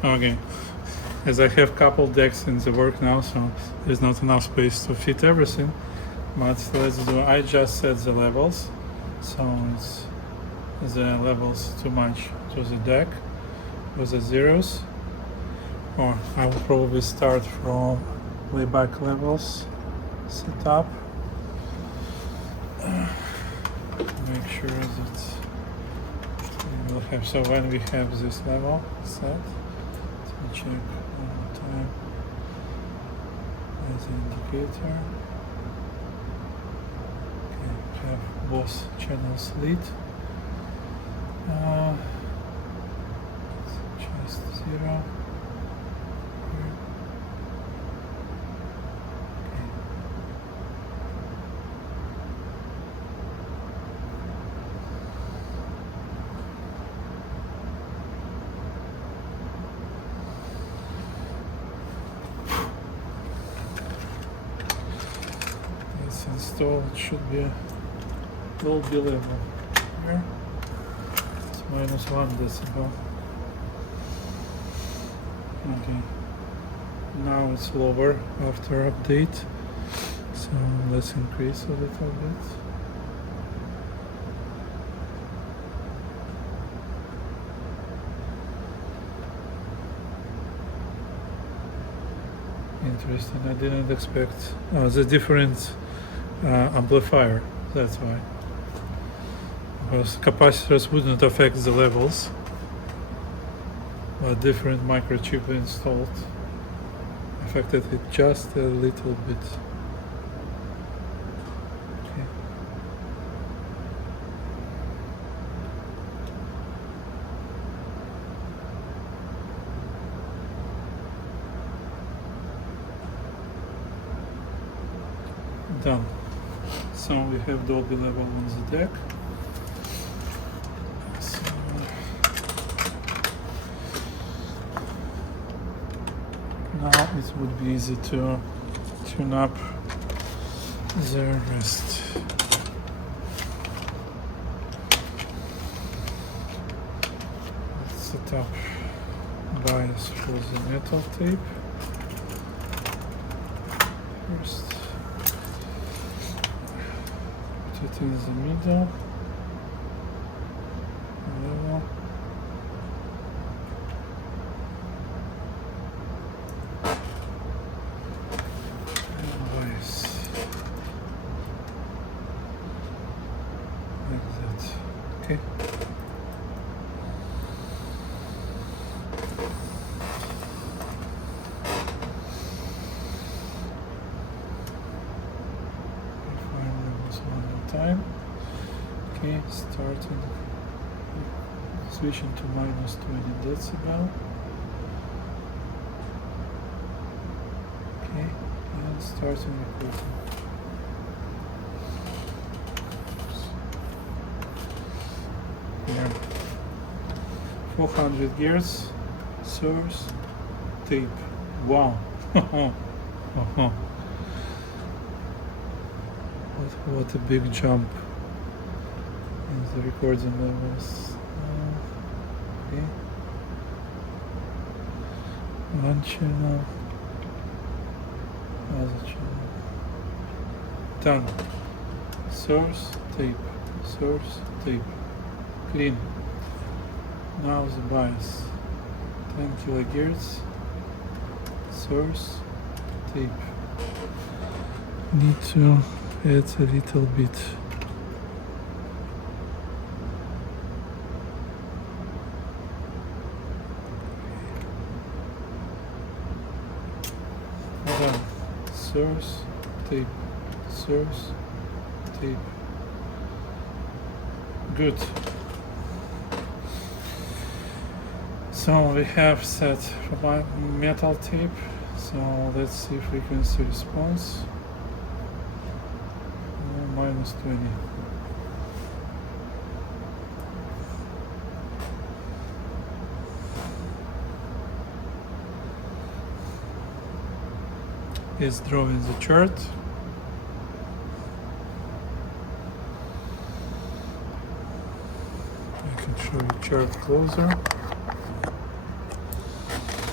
Okay, as I have couple decks in the work now, so there's not enough space to fit everything. But let's do, I just set the levels, so it's the levels too much to the deck with the zeros. Or I will probably start from way back levels, set up. Make sure that we will have, so when we have this level set, let me check one more time as an indicator. Okay, have both channels lit. Just 0. Install, it should be a Dolby level here. It's -1 decibel. Okay, now it's lower after update, so let's increase a little bit. Interesting, I didn't expect the different amplifier, that's why. Because capacitors wouldn't affect the levels, but different microchip installed affected it just a little bit. Okay. Done. So we have Dolby level on the deck. So now it would be easy to tune up the rest. Let's set up bias for the metal tape first. It in the middle, level. And bias. Like that. Okay. Time. Okay, starting, switching to -20 decibel. Okay, and starting recording. Here, 400 Hz, source, tape. Wow. What a big jump in the recording levels. Okay. One channel, other channel. Done. Source, tape. Clean. Now the bias. 10 kHz. Source, tape. Need to add a little bit. Done. Source, tape. Good. So we have set for my metal tape. So let's see if we can see response. -20. It's drawing the chart. I can show you chart closer.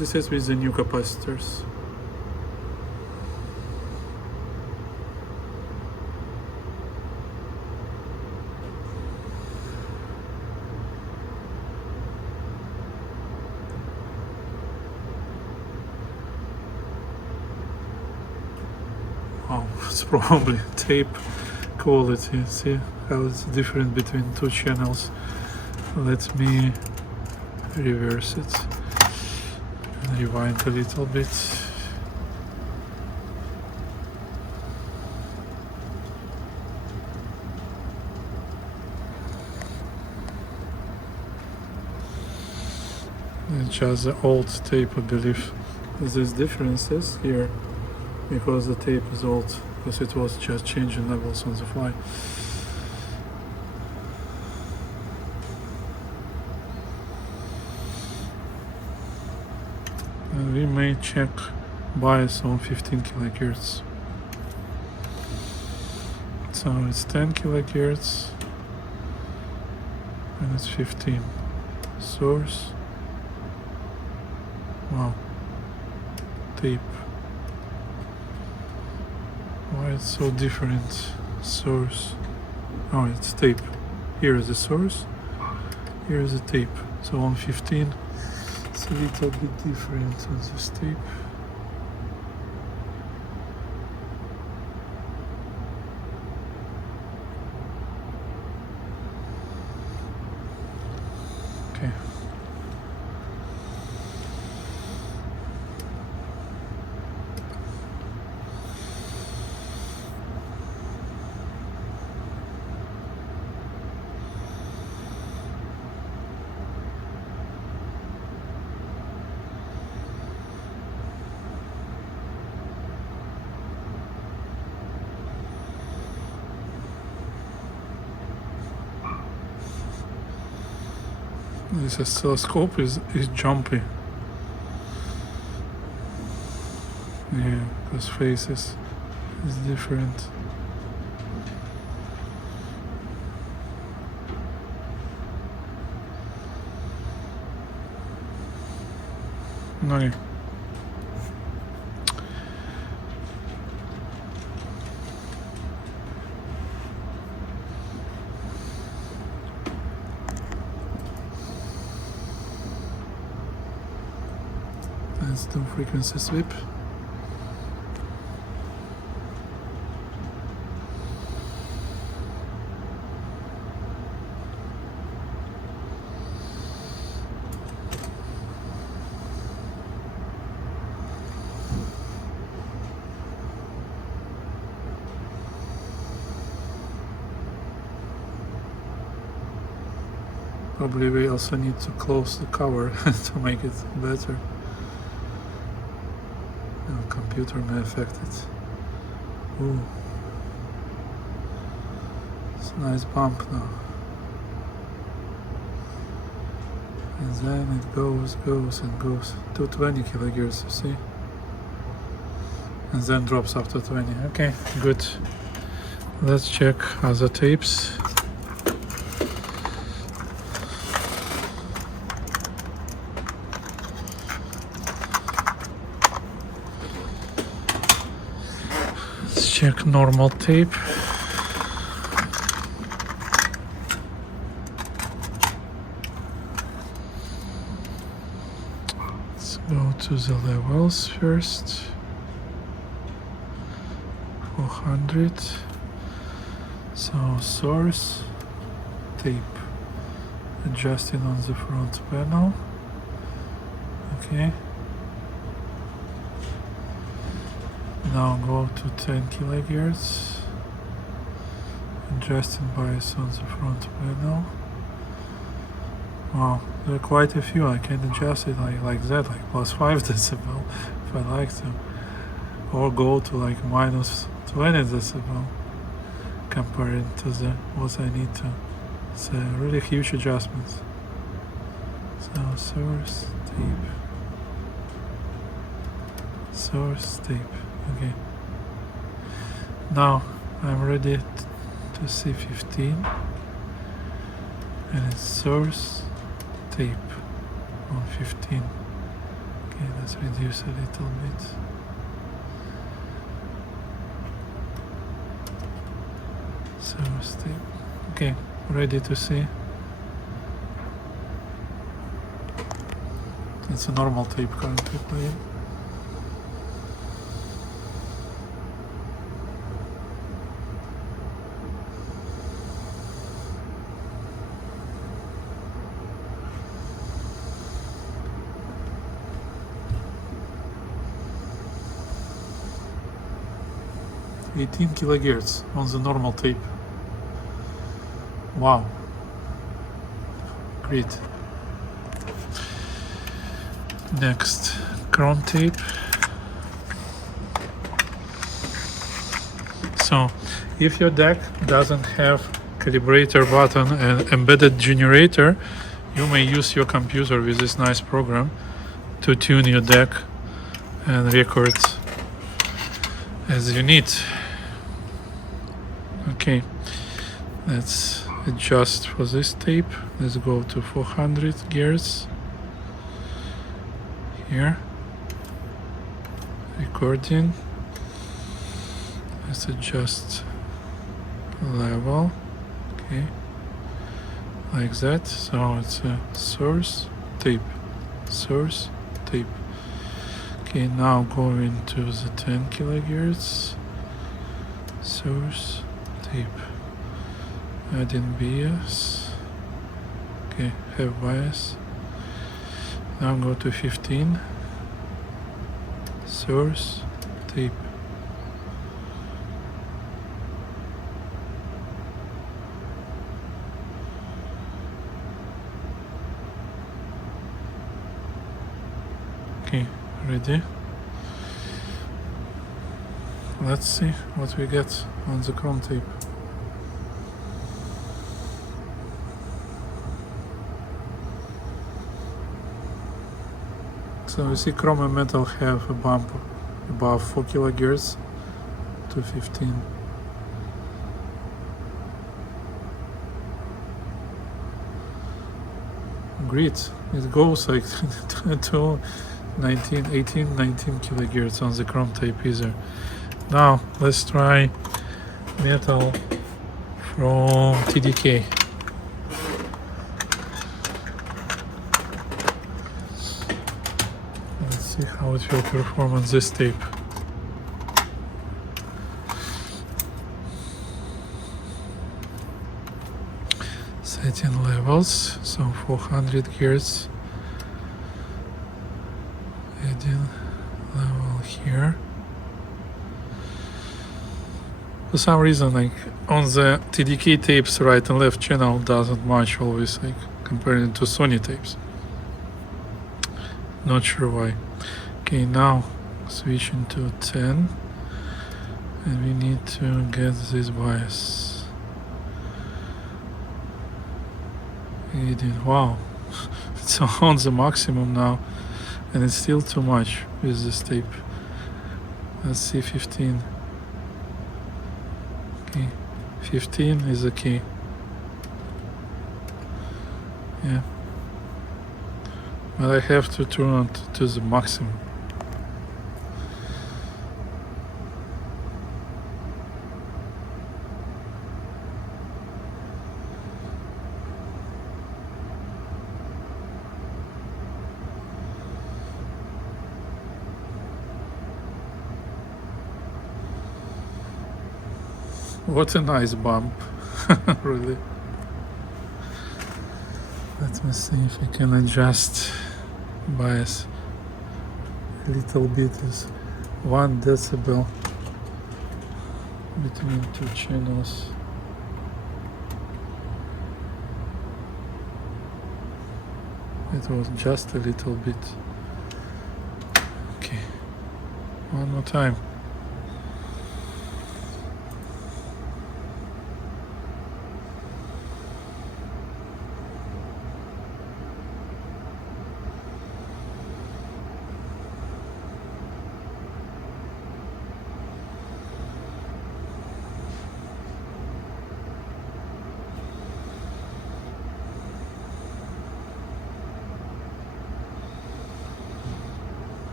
this is with the new capacitors. Oh, it's probably tape quality. See how it's different between two channels. Let me reverse it and rewind a little bit. It's just the old tape, I believe. There's differences here because the tape is old, because it was just changing levels on the fly. And we may check bias on 15 kHz. So it's 10 kHz and it's 15. Source. Wow. Tape. Why it's so different? Source. Oh, it's tape. Here is the source. Here is the tape. So on 15, it's a little bit different on this tape. Okay. This oscilloscope is jumpy. Yeah, because faces is different. Okay. Let's do frequency sweep. Probably we also need to close the cover to make it better. Computer may affect it. Ooh. It's a nice bump now. And then it goes and goes to 20 kHz, you see? And then drops after 20. Okay, good. Let's check other tapes. Check normal tape. Let's go to the levels first. 400. So source, tape, adjusting on the front panel. Okay. Now go to 10 kHz, adjusting bias on the front panel. Wow, there are quite a few. I can adjust it like that, like plus 5 decibel if I like to, or go to like minus 20 decibel comparing to the what I need to. It's a really huge adjustment. So source, tape, source, tape. Okay. Now I'm ready to see 15, and it's source, tape on 15. Okay, let's reduce a little bit. So stay. Okay, ready to see. It's a normal tape currently playing. (18 kilohertz on the normal tape. Wow, great. Next, chrome tape. So if your deck doesn't have calibrator button and embedded generator, you may use your computer with this nice program to tune your deck and record as you need. Okay, let's adjust for this tape. Let's go to 400 gears. Here, recording. Let's adjust level. Okay, like that. So it's a source tape, source tape. Okay, now going to the 10 kilohertz. Source tape. Adding bias. Okay, have bias. Now go to 15. Source tape. Okay, ready? Let's see what we get on the chrome tape. So you see chrome and metal have a bump above 4 kilohertz to 15. Great, it goes like to 19, 18, 19 kilohertz on the chrome tape either. Now let's try metal from TDK. Let's see how it will perform on this tape. Setting levels, so 400 hertz. Adding level here. For some reason, like on the TDK tapes, right and left channel doesn't match always, like comparing to Sony tapes. Not sure why. Okay, now switching to 10, and we need to get this bias. Wow, it's on the maximum now, and it's still too much with this tape. Let's see 15. Okay, 15 is okay. Yeah, but I have to turn it to the maximum. What a nice bump, really. Let me see if I can adjust bias a little bit. Is 1 decibel between two channels. It was just a little bit. Okay, one more time.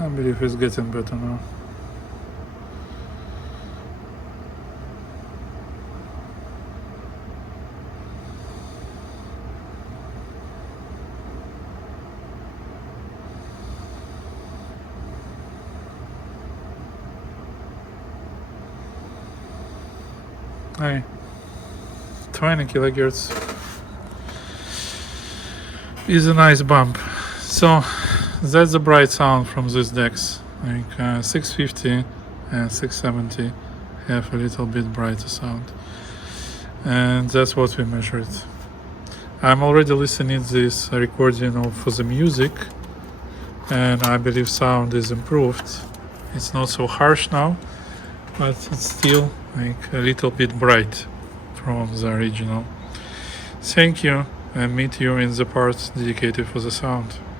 I believe it's getting better now. Hey, 20 kilohertz is a nice bump. So that's the bright sound from these decks. Like 650 and 670 have a little bit brighter sound, and that's what we measured. I'm already listening this recording for the music, and I believe sound is improved. It's not so harsh now, but it's still like a little bit bright from the original. Thank you, and meet you in the part dedicated for the sound.